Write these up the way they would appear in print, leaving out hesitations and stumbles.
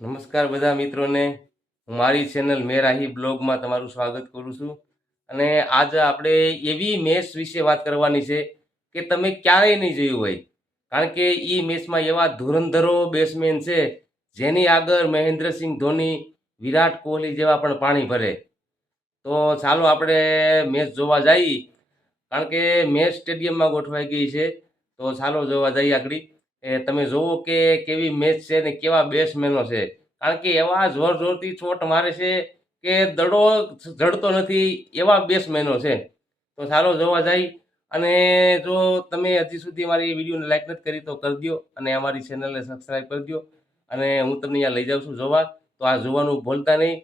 નમસ્કાર બધા મિત્રોને. હું મારી ચેનલ મેરાહી બ્લોગમાં તમારું સ્વાગત કરું છું. અને આજે આપણે એવી મેચ વિશે વાત કરવાની છે કે તમે ક્યારેય નહીં જોયું હોય. કારણ કે એ મેચમાં એવા ધુરંધરો બેટ્સમેન છે જેની આગળ મહેન્દ્રસિંહ ધોની, વિરાટ કોહલી જેવા પણ પાણી ભરે. તો ચાલો આપણે મેચ જોવા જઈએ. કારણ કે મેચ સ્ટેડિયમમાં ગોઠવાઈ ગઈ છે. તો ચાલો જોવા જઈએ આગળ. તમે જોવો કે કેવી મેચ છે ને કેવા બેટ્સમેનો છે. કારણ કે એવા જોર જોરથી ચોટ મારે છે કે દડો જડતો નથી, એવા બેટ્સમેનો છે. તો ચાલો જોવા જઈએ. અને જો તમે હજી સુધી મારી વિડીયોને લાઈક નથી કરી તો કરી દો, અને અમારી ચેનલને સબસ્ક્રાઈબ કરી દો. અને હું તમને અહીંયા લઈ જાઉં છું જોવા. તો આ જોવાનું ભૂલતા નહીં.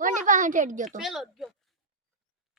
Only 100 gyo to.